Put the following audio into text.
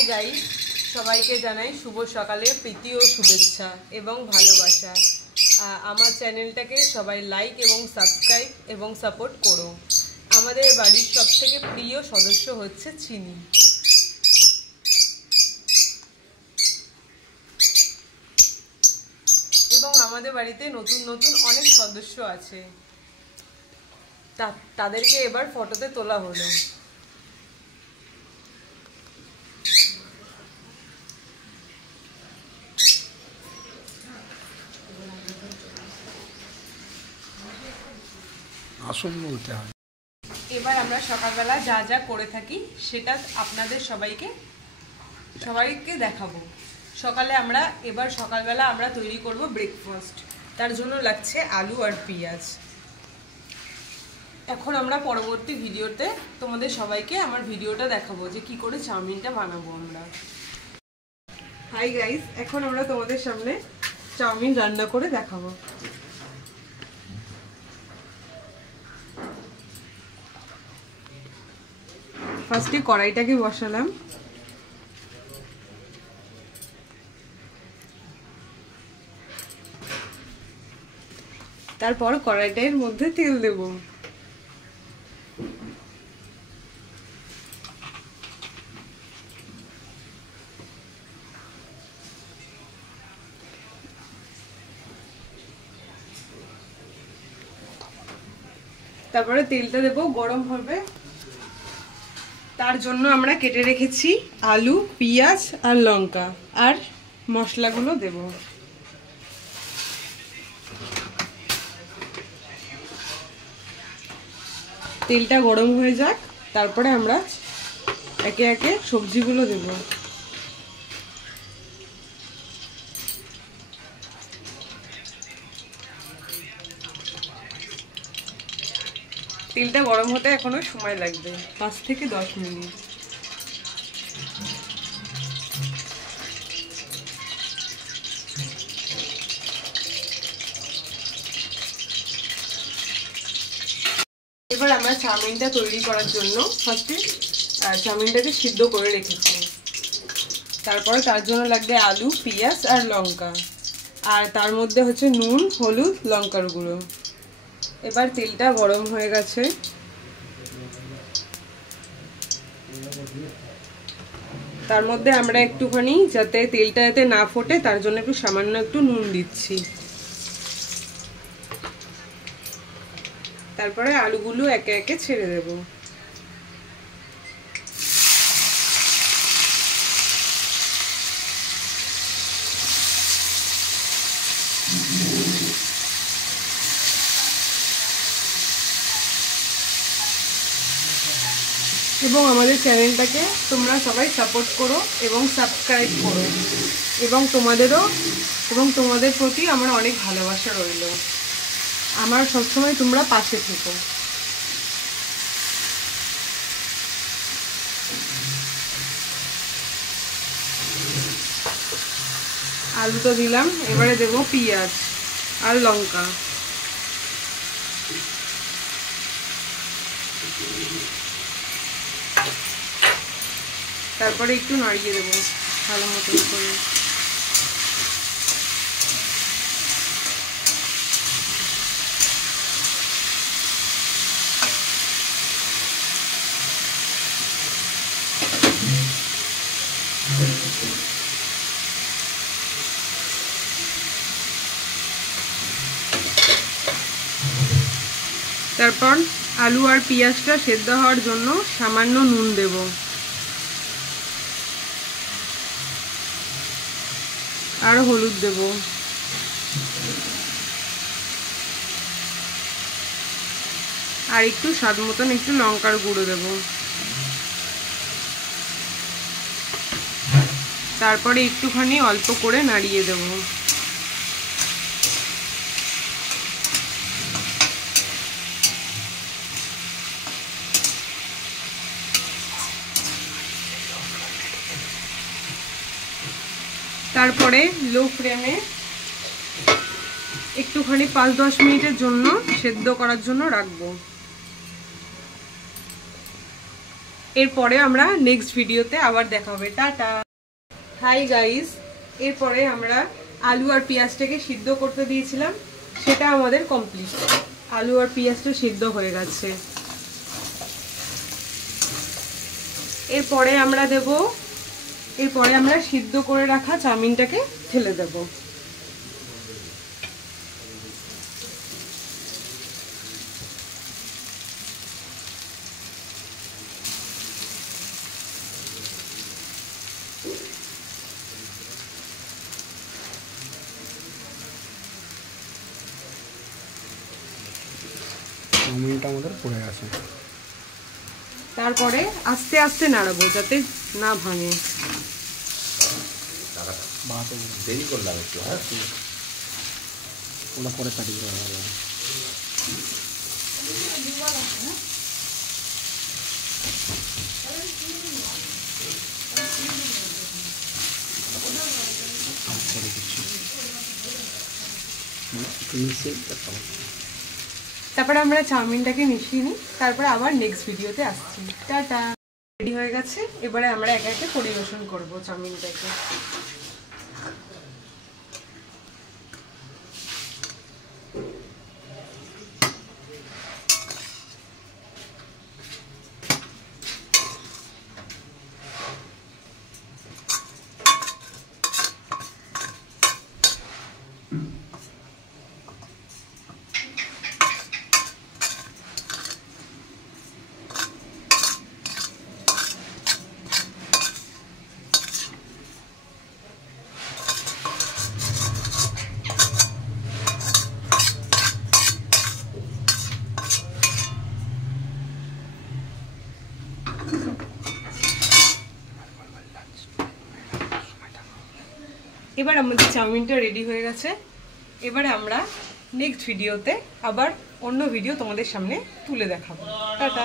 Hi guys, সবাইকে জানাই শুভ সকালের প্রীতি ও শুভেচ্ছা এবং ভালোবাসা। আমার চ্যানেলটাকে সবাই লাইক এবং সাবস্ক্রাইব এবং সাপোর্ট করো। আমাদের বাড়ির সবথেকে প্রিয় সদস্য হচ্ছে চিনি। এবং আমাদের বাড়িতে নতুন নতুন অনেক সদস্য আছে, তাদেরকে এবার ফটোতে তোলা হলো। আসল বলতে হয়। এবার আমরা সকালবেলা যা যা করে থাকি সেটা আপনাদের সবাইকে দেখাবো। সকালবেলা আমরা তৈরি করব ব্রেকফাস্ট। তার জন্য লাগছে আলু আর পেঁয়াজ। এখন আমরা পরবর্তী ভিডিওতে তোমাদের সবাইকে আমার ভিডিওটা দেখাবো যে কি করে চাউমিনটা বানাবো আমরা। হাই গাইস, এখন আমরা তোমাদের সামনে চাউমিন রান্না করে দেখাবো। ফার্স্টে কড়াইটাকে বসালাম, তারপর কড়াইটার মধ্যে তেল দেব। তারপরে তেলটা দেব, গরম হবে। তার জন্য আমরা কেটে রেখেছি আলু, পেঁয়াজ আর লঙ্কা, আর মশলাগুলো দেব। তেলটা গরম হয়ে যাক, তারপরে আমরা একে একে সবজিগুলো দেব। তেলটা গরম হতে এখনো সময় লাগবে, 5 থেকে 10 মিনিট। এবার আমরা চাউমিনটা তৈরি করার জন্য ফার্স্টে চাউমিনটাকে সিদ্ধ করে রেখেছি। তারপরে তার জন্য লাগবে আলু, পেঁয়াজ আর লঙ্কা, আর তার মধ্যে হচ্ছে নুন, হলুদ, লঙ্কার গুঁড়ো। এবার তেলটা গরম হয়ে গেছে, তার মধ্যে আমরা একটুখানি যাতে তেলটা যাতে না ফোটে তার জন্য সামান্য একটু নুন দিচ্ছি। তারপরে আলুগুলো একে একে ছেড়ে দেব। এবং আমাদের চ্যানেলটাকে তোমরা সবাই সাপোর্ট করো এবং সাবস্ক্রাইব করো, এবং তোমাদের প্রতি আমার অনেক ভালোবাসা রইল। আমার সবসময় তোমরা পাশে থেকো। আলু তো দিলাম, এবারে দেব পেঁয়াজ আর লঙ্কা। তারপরে একটু নাড়িয়ে দেবো ভালো মতন করে। তারপর আলু আর পেঁয়াজটা সেদ্ধ হওয়ার জন্য সামান্য নুন দেব, আর হলুদ দেব, আর একটু স্বাদ মতন একটু লঙ্কার গুঁড়ো দেব। তারপরে একটুখানি অল্প করে নাড়িয়ে দেব। তারপরে লো ফ্লেমে একটুখানি 5-10 মিনিটের জন্য সেদ্ধ করার জন্য রাখবো। এরপরে আমরা নেক্সট ভিডিওতে আবার দেখা হবে। টাটা। হাই গাইস, এরপরে আমরা আলু আর পেঁয়াজটাকে সিদ্ধ করতে দিয়েছিলাম, সেটা আমাদের কমপ্লিট। আলু আর পেঁয়াজটা সিদ্ধ হয়ে গেছে। এরপরে আমরা সিদ্ধ করে রাখা চাউমিনটাকে ঢেলে দেব। চাউমিনটা আমাদের পড়ে গেছে। তারপরে আস্তে আস্তে নাড়াবো যাতে না ভাঙে। দেরি করলাম একটু, হ্যাঁ ওটা পরে কাটি দেওয়া হবে। তারপরে আমরা চাউমিনটাকে মিশিয়ে নিই, তারপরে আবার নেক্সট ভিডিওতে আসছি। টাটা। রেডি হয়ে গেছে, এবারে আমরা একে একে পরিবেশন করবো চাউমিনটাকে। এবার আমাদের চাউমিনটা রেডি হয়ে গেছে। এবারে আমরা নেক্সট ভিডিওতে আবার অন্য ভিডিও তোমাদের সামনে তুলে দেখাবো। টাটা।